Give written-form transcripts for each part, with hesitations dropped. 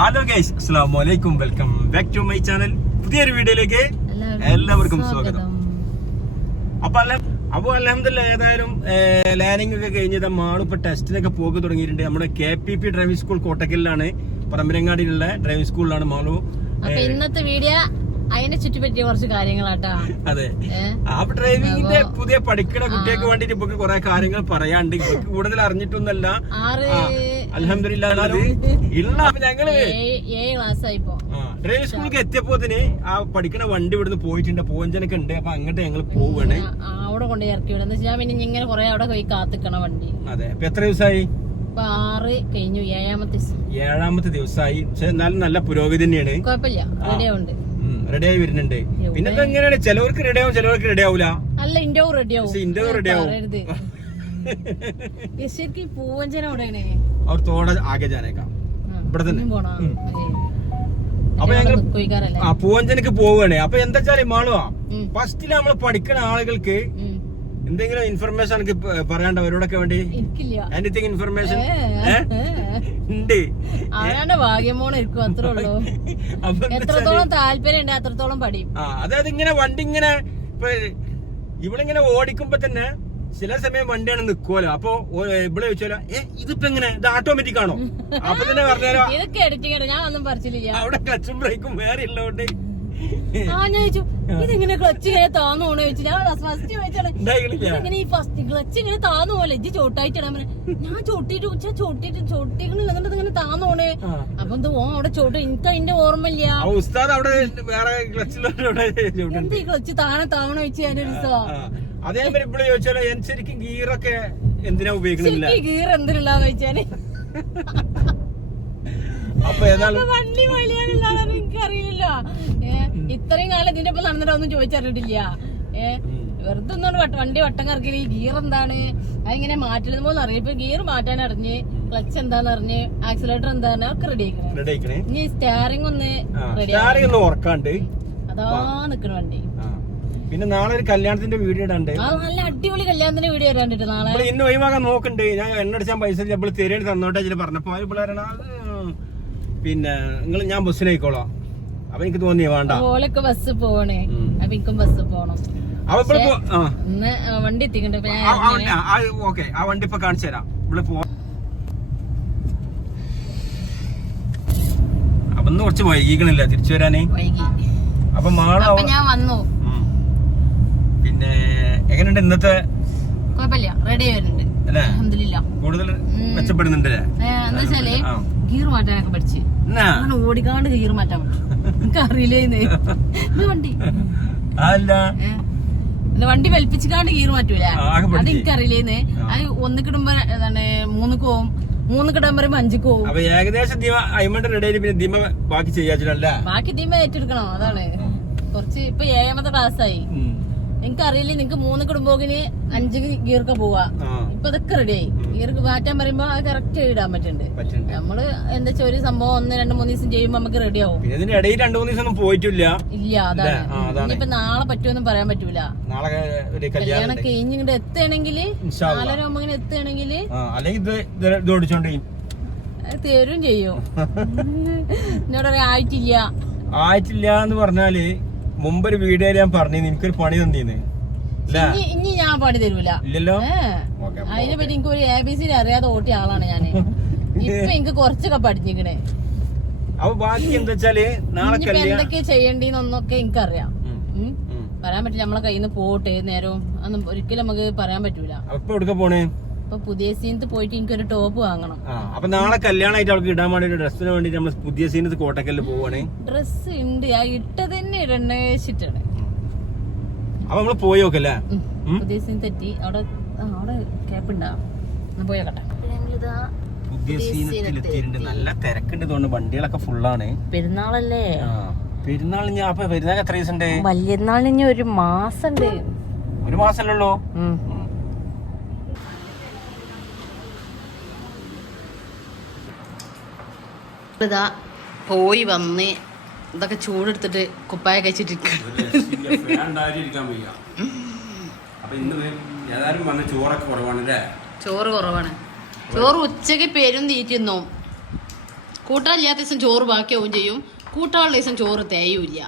Hello guys, അസ്സലാമു അലൈക്കും. Welcome back to my channel. പുതിയൊരു വീഡിയോയിലേക്ക് എല്ലാവർക്കും സ്വാഗതം. അപ്പൊ അൽഹംദുലില്ലാ ഏതായാലും ലാനിങ് ഒക്കെ കഴിഞ്ഞത് മാളിപ്പോ ടെസ്റ്റിനൊക്കെ പോക്ക് തുടങ്ങിയിട്ടുണ്ട്. നമ്മുടെ KPP ഡ്രൈവിംഗ് സ്കൂൾ കോട്ടക്കലിലാണ്, പറമ്പരങ്ങാടിയിലുള്ള ഡ്രൈവിംഗ് സ്കൂളിലാണ് മാളു. ഇന്നത്തെ വീഡിയോ അതിനെ ചുറ്റിപ്പറ്റിയ കുറച്ച് കാര്യങ്ങളാട്ടാ. അതെ, അപ്പൊ ഡ്രൈവിംഗിന്റെ പുതിയ പഠിക്കുന്ന കുട്ടികൾക്ക് വേണ്ടിട്ട് ഇപ്പൊ കുറെ കാര്യങ്ങൾ പറയാണ്ട്. ഇവർക്ക് കൂടുതൽ അറിഞ്ഞിട്ടൊന്നല്ല, അൽഹംദുലില്ലാ ഇല്ല. അപ്പൊ ഞങ്ങള് ഡ്രൈവിംഗ് സ്കൂളിലേക്ക് എത്തിയപ്പോത്തിന് ആ പഠിക്കുന്ന വണ്ടി ഇവിടുന്ന് പോയിട്ടുണ്ട്, പൂവഞ്ചനൊക്കെ ഉണ്ട്. അപ്പൊ അങ്ങോട്ട് ഞങ്ങൾ പോവാണ്. അവിടെ കൊണ്ട് ഇറക്കി വിടുന്ന വെച്ചാൽ പിന്നെ ഇങ്ങനെ കുറെ അവിടെ പോയി കാത്തിക്കണ വണ്ടി. അതെ, ഇപ്പൊ എത്ര ദിവസമായി? 6 കഴിഞ്ഞു, 7ാമത്തെ ദിവസമായി. പക്ഷെ എന്നാലും നല്ല പുരോഗതി തന്നെയാണ്, കുഴപ്പമില്ല, റെഡിയാവുണ്ട്, റെഡിയായി വരുന്നുണ്ട്. പിന്നെ എങ്ങനെയാണ്, ചിലവർക്ക് റെഡിയാവും ചിലവർക്ക് റെഡിയാവൂല. അല്ല, ഇന്റോ റെഡിയാവും. ശരിക്കും പൂവഞ്ചന എവിടെയാണ്? അവർ തോട ആകെ ജാനേക്കാം ഇവിടെ തന്നെ. അപ്പൊ ഞങ്ങൾ പൂവഞ്ചനക്ക് പോവുകയാണ്. അപ്പൊ എന്താ വെച്ചാല് മാളുവാ, ഫസ്റ്റില് നമ്മള് പഠിക്കുന്ന ആളുകൾക്ക് എന്തെങ്കിലും ഇൻഫർമേഷൻ എനിക്ക് പറയാണ്ട് അവരോടൊക്കെ വേണ്ടി? എനിത്തിങ് ഇൻഫർമേഷൻ ഉണ്ട്. ഭാഗ്യമോണായിരിക്കും, അത്രേ ഉള്ളൂ. എത്രത്തോളം താല്പര്യം ഉണ്ട് അത്രത്തോളം പഠിയും. അതായത് ഇങ്ങനെ വണ്ടി ഇങ്ങനെ ഇപ്പൊ ഇവളിങ്ങനെ ഓടിക്കുമ്പോ തന്നെ ചില സമയം വണ്ടിയാണ് നിക്കുവല്ലോ. അപ്പൊ ഇവിടെ ചോദിച്ചാലോ, ഇതിപ്പോ എങ്ങനെ, ഇത് ഓട്ടോമാറ്റിക് ആണോ? അപ്പൊ തന്നെ പറഞ്ഞാലോ ഇതൊക്കെ എഡിറ്റിംഗ്, ഞാൻ ഒന്നും പറിച്ചില്ല. അവിടെ ക്ലച്ചും ബ്രേക്കും വേറെ ഉള്ളതുകൊണ്ട് ഞാൻ ചോദിച്ചു, ഇതെങ്ങനെ ക്ലച്ച് ഇങ്ങനെ താന്നു പോണോ ചോദിച്ചു. ഞാൻ ഫസ്റ്റ് ചോദിച്ചാണ്, ഇങ്ങനെ ഈ ഫസ്റ്റ് ക്ലച്ച് ഇങ്ങനെ താന്നു പോലെ ഇജ്ജ് ചോട്ടായിട്ടാണ്. ഞാൻ ചോട്ടിട്ടിങ്ങനെ താന്നു പോണേ. അപ്പൊ എന്ത് അവിടെ ചോട്ട്, എനിക്ക് അതിന്റെ ഓർമ്മയില്ല. എന്ത് ഈ ക്ലച്ച് താവണ ചോദിച്ചു. ഞാനൊരു അതേപോലെ ഇവിടെ ചോദിച്ചാലോ, ശരിക്കും ഗീറൊക്കെ എന്തിനാ ഉപയോഗിക്കുന്നില്ല, ഗീർ എന്തിനുള്ളാന്ന് ചോദിച്ചാല്. അപ്പൊ ഏതായാലും വണ്ടി വലിയാനുള്ളതാണെന്ന് എനിക്ക് അറിയില്ല. ഇത്രയും കാലം ഇതിന്റെ ഒപ്പം നടന്നിട്ട് ഒന്നും ചോദിച്ചറിഞ്ഞിട്ടില്ല. വെറുതെ ഒന്നും വണ്ടി വട്ടം കറക്കില്ല. ഈ ഗിയർ എന്താണ്, അതിങ്ങനെ മാറ്റുന്നത് പോലെ അറിയാം. ഇപ്പൊ ഗിയർ മാറ്റാൻ അറിഞ്ഞ്, ക്ലച്ച് എന്താന്ന് അറിഞ്ഞ്, ആക്സിലേറ്റർ എന്താന്ന് ഒക്കെ റെഡി ആക്കണേ. ഇനി സ്റ്റാറിംഗ് ഒന്ന് റെഡി ഓർക്കാണ്ട് അതാ നിക്കണ വണ്ടി. പിന്നെ നാളെ ഒരു കല്യാണത്തിന്റെ വീഡിയോ ഇടണ്ട്. നല്ല അടിപൊളി കല്യാണത്തിന്റെ വീഡിയോ ഇടാണ്ടിട്ട് നാളെ ഇന്ന് ഒഴിവാക്കാൻ നോക്കണ്ട്. ഞാൻ എണ്ണ അടിച്ചാൻ പൈസ നമ്മള് തരേണ്ടി തന്നോട്ടെ പറഞ്ഞപ്പോ പിള്ളേരാണ്. പിന്നെ ഞാൻ ബസ്സിനായിക്കോളാം. അപ്പൊ എനിക്ക് തോന്നിയ വേണ്ട, ഓലൊക്കെ ബസ് പോണേ. അപ്പൊ എനിക്കും ബസ് പോണം. ഇന്ന് വണ്ടി എത്തിക്കണ്ട്. ഓക്കെ, ആ വണ്ടി ഇപ്പൊ കാണിച്ചു തരാം. ഇവിടെ പോ. അപ്പൊ ഇന്ന് കുറച്ച് വൈകിക്കണില്ല തിരിച്ചു വരാനേ. അപ്പൊ ഞാൻ വന്നു. പിന്നെ എങ്ങനെയുണ്ട് ഇന്നത്തെ? കുഴപ്പമില്ല, റെഡി വരുന്നുണ്ട്, അൽഹംദുലില്ലാ. കൂടുതൽ മെച്ചപ്പെടുന്നുണ്ട്. എന്താ വെച്ചാല് ഗീർ മാറ്റാനൊക്കെ പഠിച്ച് ഓടിക്കാണ്ട് ഗീർ മാറ്റാൻ പറ്റും. എനിക്ക് അറിയില്ലേ വണ്ടി. വണ്ടി വലിപ്പിച്ചിക്കാണ്ട് ഗീർ മാറ്റൂല, അത് എനിക്കറിയില്ലേന്ന്. അത് ഒന്നിക്കിടുമ്പോ എന്താണ് 3ക്ക് പോവും, 3 കിടുമ്പോ 5ക്ക് പോവും. ഏകദേശം ബാക്കി തീമ ഏറ്റെടുക്കണം. അതാണ് കുറച്ച്. ഇപ്പൊ 7ാമത്തെ ക്ലാസ്സായി. എനിക്കറിയില്ല, നിങ്ങക്ക് 3 കിടുമ്പോകിന് 5 ഗിയർക്ക് പോവാ. ഇപ്പൊ ഇതൊക്കെ റെഡിയായി. ഗിയർക്ക് മാറ്റാൻ പറയുമ്പോ അത് കറക്റ്റ് ഇടാൻ പറ്റുന്നുണ്ട്. നമ്മള് എന്താ വെച്ചാൽ ഒരു സംഭവം 1, 2, 3 ദിവസം ചെയ്യുമ്പോ നമുക്ക് റെഡിയാവും. പോയിട്ടില്ല. ഇല്ല, അതാണ്. ഇനിയിപ്പൊ നാളെ പറ്റുമെന്നും പറയാൻ പറ്റൂല. കല്യാണം കഴിഞ്ഞ് ഇങ്ങോട്ട് എത്തുകയാണെങ്കിൽ 4:30 ഇങ്ങനെ എത്തുകയാണെങ്കിൽ തരും ചെയ്യും. എന്നോട് ആയിട്ടില്ല എന്ന് പറഞ്ഞാല് മുമ്പൊരു വീഡിയോ ഞാൻ പറഞ്ഞു, എനിക്കൊരു പണി തന്നീന്ന്. ഇനി ഞാൻ പണി തരൂല. ഇല്ലല്ലോ. അതിനെ പറ്റി എനിക്ക് ഒരു ABC അറിയാതെ ഓട്ടിയ ആളാണ് ഞാന്. ഇപ്പൊ എനിക്ക് കുറച്ചൊക്കെ പഠിച്ചിക്കണേ. അപ്പൊ ബാക്കി എന്താ വെച്ചാല് നാളെ എന്തൊക്കെ ചെയ്യണ്ടെന്നൊക്കെ എനിക്കറിയാം. പറയാൻ പറ്റില്ല, നമ്മളെ കയ്യിൽ നിന്ന് പോട്ടെ നേരവും അതൊന്നും ഒരിക്കലും നമുക്ക് പറയാൻ പറ്റൂല. എവിടെ പോണേ? ഇപ്പൊ പുതിയ സീനത്ത് പോയിട്ട് എനിക്കൊരു ടോപ്പ് വാങ്ങണം. അപ്പൊ നാളെ കല്യാണമായിട്ട് അവൾക്ക് ഇടാൻ വേണ്ടി ഡ്രസ്സിന് വേണ്ടി നമ്മൾ പുതിയ സീനത്ത് കോട്ടക്കലിൽ പോവാണ്. ഡ്രസ് ഉണ്ട്, ആ ഇട്ടത് തന്നെ ഇടണേ വെച്ചിട്ടാണ്. അപ്പൊ നമ്മള് പോയി നോക്കല്ലേ? പുതിയ സീനത്ത് എത്തി. അവിടെ ക്യാപ്പ് ഉണ്ടാവും, പോയോട്ടെ. പുതിയ സീനത്തിലെത്തിയിട്ടുണ്ട്. നല്ല തിരക്കുണ്ട് തോന്നുന്നു, വണ്ടികളൊക്കെ ഫുള്ളാണ്. പെരുന്നാളല്ലേ? പെരുന്നാൾ. അപ്പൊ പെരുന്നാൾ എത്ര ദിവസം ഉണ്ട്? വലിയനാളിന് 1 മാസം ഉണ്ട്. 1 മാസമല്ലേ ഉള്ളൂ. ഇതാ പോയി വന്ന് ഇതൊക്കെ ചൂടെടുത്തിട്ട് കുപ്പായ കഴിച്ചിട്ടിരിക്കാൻ. ചോറ് കുറവാണ്. ചോറ് ഉച്ചക്ക് പേരും തീറ്റുന്നു. കൂട്ടാനില്ലാത്ത ദിവസം ചോറ് ബാക്കിയാവും ചെയ്യും, കൂട്ടാനുള്ള ദിവസം ചോറ് തേയൂല്ല.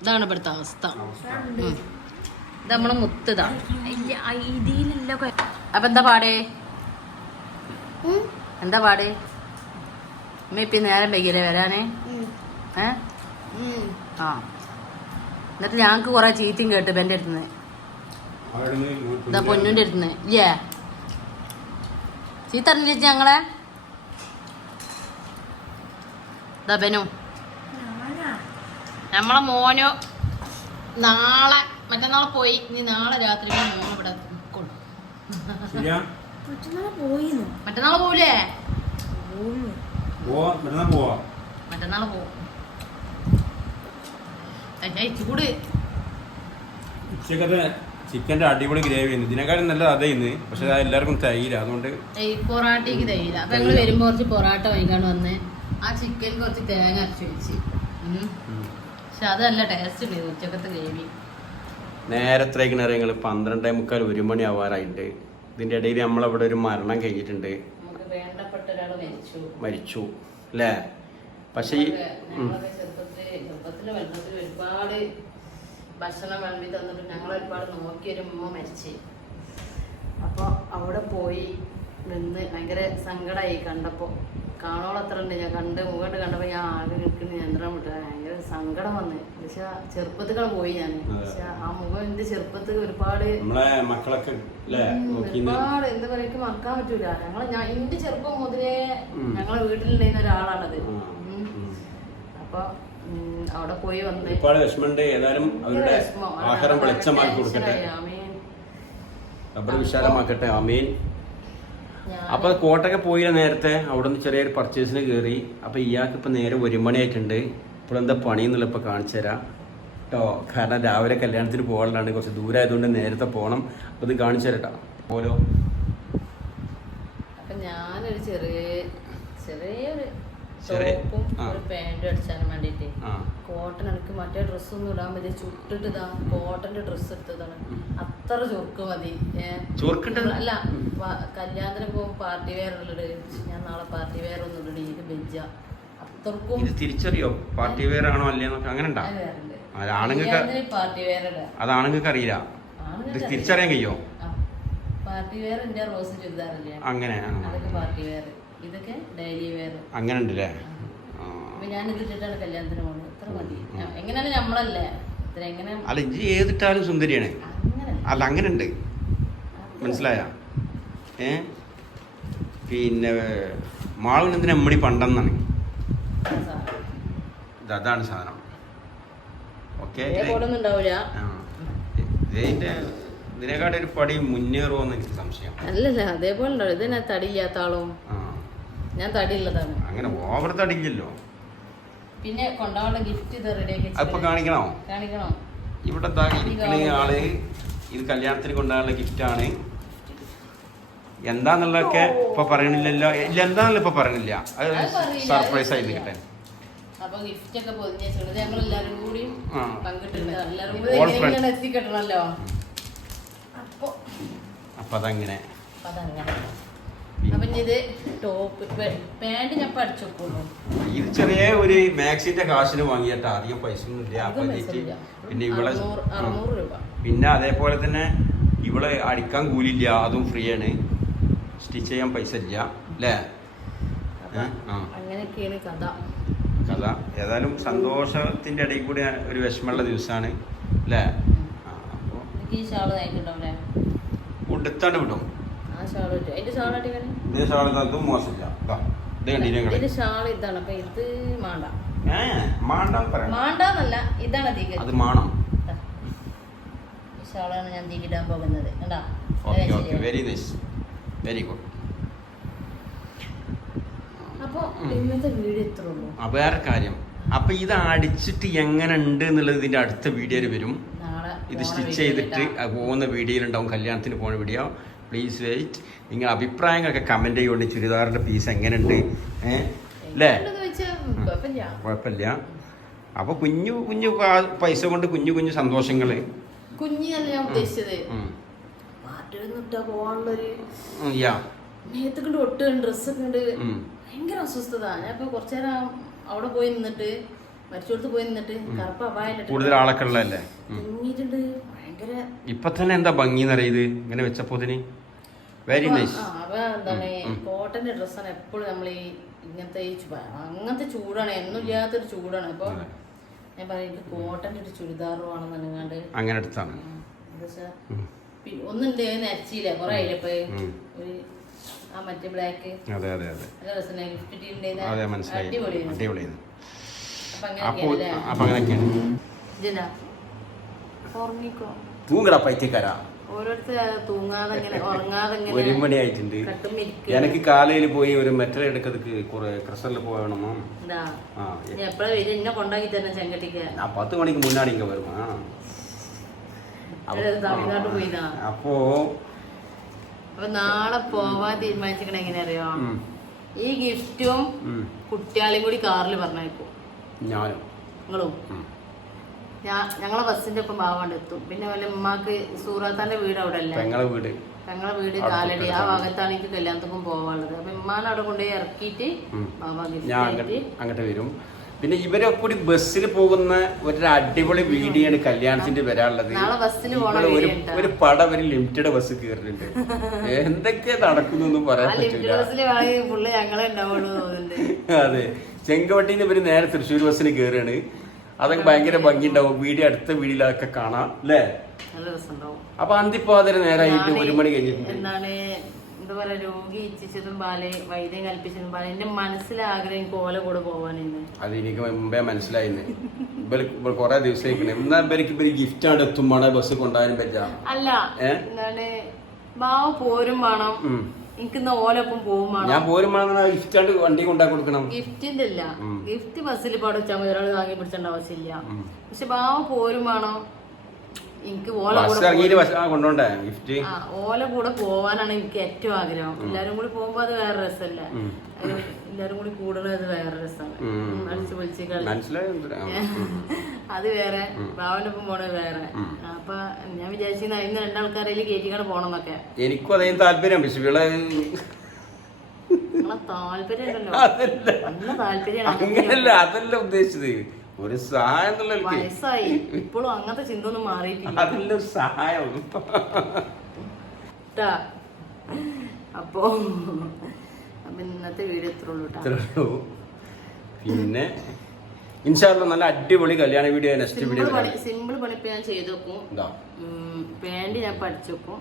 ഇതാണ് ഇവിടുത്തെ അവസ്ഥ. ഇത് നമ്മളെ മുത്തതാ. അപ്പൊ എന്താ പാടേ? എന്താ പാടേ? അമ്മ ഇപ്പൊ നേരം വൈകില്ലേ വരാനേ? ആ എന്നിട്ട് ഞങ്ങക്ക് കൊറേ ചീത്തയും കേട്ട് എന്റെ അടുത്തുനിന്ന്, ഇതാ പൊന്നുന്റെ അടുത്തുനിന്ന്. ഇല്ലേ ചീത്ത അറിഞ്ഞില്ല ഞങ്ങളെ? ഇതാ ബനു നമ്മളെ മോനോ നാളെ മറ്റന്നാളെ പോയി. ഇനി നാളെ രാത്രി മോൻ ഇവിടെ നിൽക്കുള്ളൂ. മറ്റന്നാളെ പോവില്ലേ? മറ്റന്നാളെ പോവും. ചൂട് ഉച്ചക്കത്തെ ചിക്കന്റെ അടിപൊളി ഗ്രേവി ഇതിനെക്കാളും നല്ലത് അതേന്ന്. പക്ഷെ എല്ലാവർക്കും തൈല, അതുകൊണ്ട് പൊറാട്ടയ്ക്ക് തൈല. അപ്പൊ ഞങ്ങള് വരുമ്പോ കുറച്ച് പൊറാട്ട വാങ്ങിക്കാണ്ട് വന്ന് ആ ചിക്കൻ കുറച്ച് തേങ്ങ അരച്ച് വെച്ച്. പക്ഷെ അത് നല്ല ടേസ്റ്റ് ഉണ്ട് ഉച്ചക്കത്തെ ഗ്രേവി. നേരത്തേക്ക് നിങ്ങൾ 12:45 1 മണി ആവാറായിട്ടുണ്ട്. ഇതിന്റെ ഇടയിൽ നമ്മളവിടെ ഒരു മരണം കഴിഞ്ഞിട്ടുണ്ട്. നമുക്ക് വേണ്ടപ്പെട്ട ഒരാൾ മരിച്ചു അല്ലേ? പക്ഷെ ചെറുപ്പത്തില് വെള്ളത്തിൽ ഒരുപാട് ഭക്ഷണം വിളമ്പി തന്നിട്ട് ഞങ്ങൾ ഒരുപാട് നോക്കിയൊരു ഉമ്മ മരിച്ചു. അപ്പോൾ അവിടെ പോയി നിന്ന് ഭയങ്കര സങ്കടമായി കണ്ടപ്പോൾ. കാണോളം അത്ര ഉണ്ട്. ഞാൻ മുഖണ്ട് കണ്ടപ്പോൾ ഞാൻ ആകെ നിൽക്കുന്ന നിയന്ത്രണം വിട്ടു. ഭയങ്കര സങ്കടം വന്ന്. പക്ഷെ ചെറുപ്പത്തിലാണ് പോയി ഞാൻ. പക്ഷെ ആ മുഖം എന്റെ ചെറുപ്പത്തിൽ ഒരുപാട് ഒരുപാട് എന്താ പറയാ, എനിക്ക് മറക്കാൻ പറ്റൂല. ഞാൻ എന്റെ ചെറുപ്പം മുതലേ ഞങ്ങളെ വീട്ടിലുണ്ടായിരുന്ന ഒരാളാണത്. അപ്പൊ അവിടെ പോയി വന്ന് ഒരുപാട് വിഷമമുണ്ട്. ഏതായാലും അവരുടെ ആഹാരം വെളിച്ചമാക്കി കൊടുക്കട്ടെ, വിശാലമാക്കട്ടെ. ആമീൻ. അപ്പൊ കോട്ടയൊക്കെ പോയില്ല നേരത്തെ. അവിടെ നിന്ന് ചെറിയൊരു പർച്ചേസിന് കയറി. അപ്പൊ ഇയാൾക്ക് ഇപ്പൊ നേരെ 1 മണിയായിട്ടുണ്ട്. ഇപ്പോഴെന്താ പണി എന്നുള്ള ഇപ്പൊ കാണിച്ചു തരാം കേട്ടോ. കാരണം രാവിലെ കല്യാണത്തിന് പോകാനുള്ളതാണ്, കുറച്ച് ദൂരമായതുകൊണ്ട് നേരത്തെ പോകണം. അപ്പൊ ഇത് കാണിച്ചു തരട്ടോ ഓരോ. അപ്പൊ ഞാനൊരു ചെറിയൊരു ടോപ്പും ഒരു പാന്റും അടിച്ചാൻ വേണ്ടിട്ട് കോട്ടൺ. എനിക്ക് മറ്റേ ഡ്രസ്സൊന്നും ഇടാൻ പറ്റിയ ചുട്ടിട്ട് ഇതാ കോട്ടന്റെ ഡ്രസ്സ് എടുത്തതാണ്. അത്ര ചുർക്ക് മതി. അല്ല കല്യാണത്തിന് പോകുമ്പോ പാർട്ടി വെയർ ഉള്ളത്. ഞാൻ നാളെ പാർട്ടി വെയർ ഒന്നും ഇടടി, ഇത് ബെജ്ജ അത്രക്കും. തിരിച്ചറിയോ പാർട്ടി വെയർ ആണോ അല്ലേന്നൊക്കെ? അങ്ങനെ പാർട്ടി വെയർ അത് ആണുങ്ങൾക്ക് അറിയില്ല, തിരിച്ചറിയാൻ കഴിയോ? പാർട്ടി വെയർ എന്റെ റോസ് ചുരിദാറല്ലേ, അങ്ങനെ അതൊക്കെ പാർട്ടി വെയർ. ഇതൊക്കെ ഡെയിലി വെയർ. അങ്ങനെ ഉണ്ടല്ലേ? ഞാനിത് ഇട്ടിട്ടാണ് കല്യാണത്തിന് പോകുന്നത്. ഇത്ര മതി. എങ്ങനെയാണ് നമ്മളല്ലേ എങ്ങനെ? അല്ല ഇഞ്ചി ഏതിട്ടാലും സുന്ദരിയാണ്. അല്ല അങ്ങനെ ഉണ്ട്, മനസ്സിലായ? പിന്നെ മാളുവിന് എന്തിനാ അമ്മണി പണ്ടെന്നാണ്. അതാണ് സാധനം. ഓക്കെ, ഇതിനെക്കാട്ട് ഒരു പടി മുന്നേറുമോന്ന് എനിക്ക് സംശയം. അല്ലല്ല അതേപോലെ ഉണ്ടോ? ഇതിനാ തടിയില്ലാത്ത ആളും ഞാൻ തടിയുള്ളതാണ്. അങ്ങനെ ഓവർ തടിയില്ലല്ലോ. പിന്നെ കൊണ്ടുപോകാനുള്ള ഗിഫ്റ്റ് ഇത് റെഡിയാക്കി കാണിക്കണോ? കാണിക്കണോ? ഇവിടെ ആള് ഇത് കല്യാണത്തിന് കൊണ്ടുപോകാനുള്ള ഗിഫ്റ്റാണ്. എന്താന്നുള്ളതൊക്കെ ഇപ്പൊ പറയണില്ലല്ലോ. ഇല്ല, എന്താന്നല്ല ഇപ്പൊ പറയണില്ല. അത് സർപ്രൈസ് ആയി നിൽക്കട്ടെ. അപ്പൊ ഗിഫ്റ്റ് ഒക്കെ പൊതിഞ്ഞിട്ടുണ്ട്. ഞങ്ങൾ എല്ലാരും കൂടി പങ്കിട്ടുണ്ട്. എല്ലാരും കൂടി എത്തിക്കിട്ടണല്ലോ. അപ്പൊ അതങ്ങനെ. അപ്പൊ ഇത് ടോപ്പ് പാന്റ് ഞാൻ പഠിച്ചു വെക്കുള്ളൂ. ഇത് ചെറിയ ഒരു മാക്സിന്റെ കാശിന് വാങ്ങിയിട്ട് അധികം പൈസ ഒന്നും ഇല്ല. പിന്നെ ഇവളെ 600 രൂപ. പിന്നെ അതേപോലെ തന്നെ ഇവളെ അടിക്കാൻ കൂലില്ല, അതും ഫ്രീ ആണ്. സ്റ്റിച്ച് ചെയ്യാൻ പൈസ ഇല്ല അല്ലേ? അങ്ങനെയൊക്കെയാണ് കഥ. ഏതായാലും സന്തോഷത്തിന്റെ ഇടയിൽ കൂടി ഒരു വിഷമമുള്ള ദിവസമാണ് അല്ലേ? അപ്പൊ ഈ ഷാള് നയിക്കുണ്ടാവില്ലേ? ഉടുത്താണ്ട് വിടും. അതും മോശമില്ല. ഷാള് ഇതാണ്. അപ്പൊ ഇത് മാണ്ട മാണ്ടന്നല്ല, ഇതാണ് അത് മാണം. ഈ ഷാളാണ് ഞാൻ തീക്കിടാൻ പോകുന്നത്. Very nice, very good. അപ്പൊ ഇന്നത്തെ വീഡിയോ ഇത്ര ഉള്ളൂ. വേറെ കാര്യം, അപ്പൊ ഇത് അടിച്ചിട്ട് എങ്ങനെ ഉണ്ട് എന്നുള്ളത് ഇതിന്റെ അടുത്ത വീഡിയോയിൽ വരും. ഇത് സ്റ്റിച്ച് ചെയ്തിട്ട് പോകുന്ന വീഡിയോയിലുണ്ടാവും, കല്യാണത്തിന് പോകുന്ന വീഡിയോ. Please wait. നിങ്ങൾ അഭിപ്രായങ്ങളൊക്കെ കമന്റ് ചെയ്യുകൊണ്ട് ചുരിദാറിന്റെ പീസ് എങ്ങനെയുണ്ട് അല്ലേ? കുഴപ്പമില്ല. അപ്പൊ കുഞ്ഞു കുഞ്ഞു പൈസ കൊണ്ട് കുഞ്ഞു കുഞ്ഞു സന്തോഷങ്ങള്. കുഞ്ഞല്ല ഞാൻ ഉദ്ദേശിച്ചത്, ഒട്ടും ഡ്രസ്സൊക്കെ ഉണ്ട്. ഭയങ്കര അസ്വസ്ഥത. ഞാൻ ഇപ്പൊ കുറച്ചേരം അവിടെ പോയി നിന്നിട്ട് മരിച്ചോടത്ത് പോയി നിന്നിട്ട് കറുപ്പ് അപായം കൂടുതൽ ആളൊക്കെ ഉള്ളതല്ലേ തിങ്ങിയിട്ടുണ്ട്. ഭയങ്കര ഇപ്പൊ തന്നെ എന്താ ഭംഗി എന്നറിയത് ഇങ്ങനെ വെച്ചപ്പോതിന് വെരി നൈസ്. അപ്പൊ എന്താണ് കോട്ടന്റെ ഡ്രസ്സാണ് എപ്പോഴും നമ്മൾ ഈ ഇങ്ങനത്തെ അങ്ങനത്തെ ചൂടാണ്, എന്നും ഇല്ലാത്തൊരു ചൂടാണ്. അപ്പൊ ഞാൻ പറയുന്നത് കോട്ടന്റെ ഒരു ചുരിദാറും ആണെന്നുണ്ടെങ്കിൽ അങ്ങനെ എടുത്താണ്. ഒന്നുണ്ട് നരച്ചില്ല കൊറേ ആയില്ലേ ഇപ്പൊ ഒരു ആ മറ്റേ ബ്ലാക്ക് അതെ അതെ അതെ നല്ല രസമാണ്. ഗിഫ്റ്റ് ടീമിന്റെ അതെ മനസ്സിലായി, അടിപൊളിയാണ്. അപ്പൊ അങ്ങനെയൊക്കെയാണ്. ഇതെന്താ ഉറങ്ങിക്കോ തൂങ്ങടാ പൈത്യക്കാരാ. ഓരോരുത്തർ തൂങ്ങാതെ ഇങ്ങനെ ഉറങ്ങാതെ 1 മണി ആയിട്ടുണ്ട്. എനിക്ക് കാലയിൽ പോയി ഒരു മെറ്റൽ എടുക്കതൊക്കെ കുറെ ക്രഷറിൽ പോകണമോ. എപ്പോഴാ വരും? എന്നെ കൊണ്ടാക്കി തന്നെ ചെങ്കട്ടിക്ക് 10 മണിക്ക് മുന്നാണ് ഇങ്ങ വരുമാ. തമിഴ്നാട്ടിൽ പോയിതാ. അപ്പൊ നാളെ പോവാൻ തീരുമാനിച്ചിരിക്കണ എങ്ങനെ അറിയോ? ഈ ഗിഫ്റ്റും കുട്ടികളെയും കൂടി കാറിൽ പറഞ്ഞേക്കും. ഞാനും നിങ്ങളും ഞങ്ങളെ ബസ്സിന്റെ ഒപ്പം ഭാഗം എത്തും. പിന്നെ വല്ല ഉമ്മാക്ക് സൂറത്താന്റെ വീട് അവിടെ അല്ലേ, ഞങ്ങളെ വീട് കാലടി ആ ഭാഗത്താണ് എനിക്ക് കല്യാണത്തിനും പോവാനുള്ളത്. അപ്പൊ ഉമ്മാനെ അവിടെ കൊണ്ടുപോയി ഇറക്കിയിട്ട് അങ്ങോട്ട് വരും. പിന്നെ ഇവരെ കൂടി ബസ്സിൽ പോകുന്ന ഒരു അടിപൊളി വീഡിയോ ആണ് കല്യാണത്തിന്റെ വരാനുള്ളത്. നാളെ ബസ്സിൽ ഒരു പടം ഒരു ലിമിറ്റഡ് ബസ് കയറുന്നുണ്ട്. എന്തൊക്കെ നടക്കുന്നൊന്നും പറയാൻ പറ്റില്ല. അതെ, ചെങ്കവട്ടിന്ന് ഇവര് നേരെ തൃശ്ശൂർ ബസ്സിന് കയറുകയാണ്. അതൊക്കെ ഭയങ്കര ഭംഗി ഉണ്ടാവും. വീഡിയോ അടുത്ത വീഡിയോയിലൊക്കെ കാണാം അല്ലേ? അപ്പൊ അന്തിപ്പാതിര നേരായിട്ട് 1 മണി കഴിഞ്ഞിട്ടുണ്ട്. എന്താണ് എന്താ പറയാ, രോഗി ഇച്ഛിച്ചതും പാല് വൈദ്യം കൽപ്പിച്ചതും പാല്. എന്റെ മനസ്സിലാഗ്രഹം കോല കൂടെ പോവാനായിരുന്നു. അത് എനിക്ക് മുമ്പേ മനസ്സിലായിരുന്നു. കൊറേ ദിവസത്തേക്ക് എന്നാ ഇവർക്ക് ഗിഫ്റ്റ് ആണ് എത്തുമ്പോഴേ ബസ് കൊണ്ടുപോകാനും പറ്റാ. അല്ല എന്താണ് ബാവ പോരും വേണം, എനിക്ക് ഓലൊപ്പം പോകും വേണം. ഞാൻ പോരും വേണം. ഗിഫ്റ്റ് ആയിട്ട് വണ്ടി കൊണ്ടാക്കി കൊടുക്കണം. ഗിഫ്റ്റിന്റെ അല്ല, ഗിഫ്റ്റ് ബസ്സിൽ പാടെ വെച്ചാൽ മതി, ഒരാൾ വാങ്ങി പിടിച്ചേണ്ട ആവശ്യമില്ല. പക്ഷെ ബാവ പോരും വേണം. എനിക്ക് ഓല കൊണ്ടോണ്ടേ ഗിഫ്റ്റ്. ഓല കൂടെ പോവാനാണ് എനിക്ക് ഏറ്റവും ആഗ്രഹം. എല്ലാരും കൂടി പോകുമ്പോ അത് വേറെ രസമല്ല. എല്ലാരും കൂടി കൂടുന്നത് വേറെ രസമാണ്. അടിച്ചു പൊളിച്ച് അത് വേറെ, ബാവന്റെ ഒപ്പം പോണത് വേറെ. അപ്പൊ ഞാൻ വിചാരിച്ചിരുന്ന ഇന്ന് 2 ആൾക്കാരിൽ കയറ്റിക്കാണ് പോണെന്നൊക്കെ. എനിക്കും അതേ താല്പര്യം. താല്പര്യം ഉണ്ടല്ലോ, താല്പര്യം അതല്ല ഉദ്ദേശിച്ചത്. ഒരു സഹായം വയസ്സായി ഇപ്പോഴും അങ്ങനത്തെ ചിന്ത ഒന്നും മാറിയിട്ടില്ല. അതിന്റെ സഹായം അപ്പൊ ഇന്നത്തെ വീഡിയോ ഇത്രേ ഉള്ളൂ. പിന്നെ ഇൻഷാ അല്ലാഹ് നല്ല അടിപൊളി കല്യാണ വീഡിയോ നെക്സ്റ്റ് വീഡിയോ. സിമ്പിൾ പണിപ്പ് ഞാൻ ചെയ്ത് വെക്കും. പാന്റ് ഞാൻ പഠിച്ചു വെക്കും.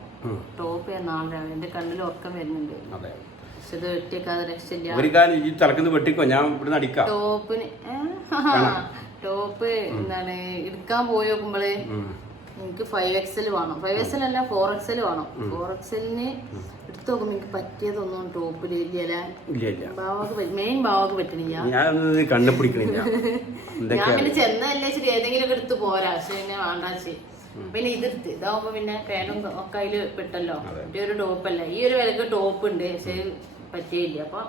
ടോപ്പ് ഞാൻ നാളെ എന്റെ കണ്ണിൽ ഉറക്കം വരുന്നുണ്ട്. പക്ഷെ ഇത് വെട്ടിയേക്കാതെ രക്ഷയില്ല. ഒരു കാര്യം ഈ തലക്കുന്ന വെട്ടിക്കോ, ഞാൻ ഇവിടുന്ന് അടിക്കാം. ടോപ്പ് എന്താണ് എടുക്കാൻ പോയി നോക്കുമ്പോള് എനിക്ക് 5XL വേണം. 5XL അല്ല 4XL വേണം. 4XLന് എടുത്തു നോക്കുമ്പോ എനിക്ക് പറ്റിയതൊന്നും ടോപ്പില് ഇല്ല. മെയിൻ ഭാവക്ക് പറ്റണില്ല. കണ്ടുപിടിക്കണില്ല. ഞാൻ പിന്നെ ചെന്നല്ലേ ശരി ഏതെങ്കിലും ഒക്കെ എടുത്ത് പോരാ. പക്ഷെ പിന്നെ വേണ്ടാച്ച് പിന്നെ ഇതെടുത്ത് ഇതാവുമ്പോ പിന്നെ പാൻറ്റും ഒക്കെ അതില് പെട്ടല്ലോ. ഈ ഒരു ടോപ്പല്ല, ഈ ഒരു വിലക്ക് ടോപ്പ് ഉണ്ട് പക്ഷെ പറ്റിയില്ല. അപ്പൊ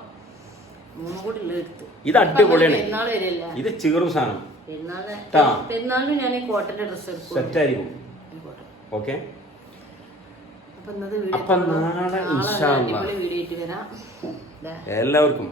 3 കൂടി ഉള്ളത് എടുത്ത്. ഇത് അടിപൊളിയാണ്. പെരുന്നാൾ വരില്ല, ഇത് ചെറു സാധനം. പെരുന്നാളിന് ഞാൻ ഈ കോട്ടന്റെ ഡ്രസ്സ് എടുക്കും. സെറ്റായിരിക്കും. ഓക്കെ, അപ്പൊ ഇന്നത്തെ വീഡിയോ നാളെ അടിപൊളി വീഡിയോ ആയിട്ട് വരാം. എല്ലാവർക്കും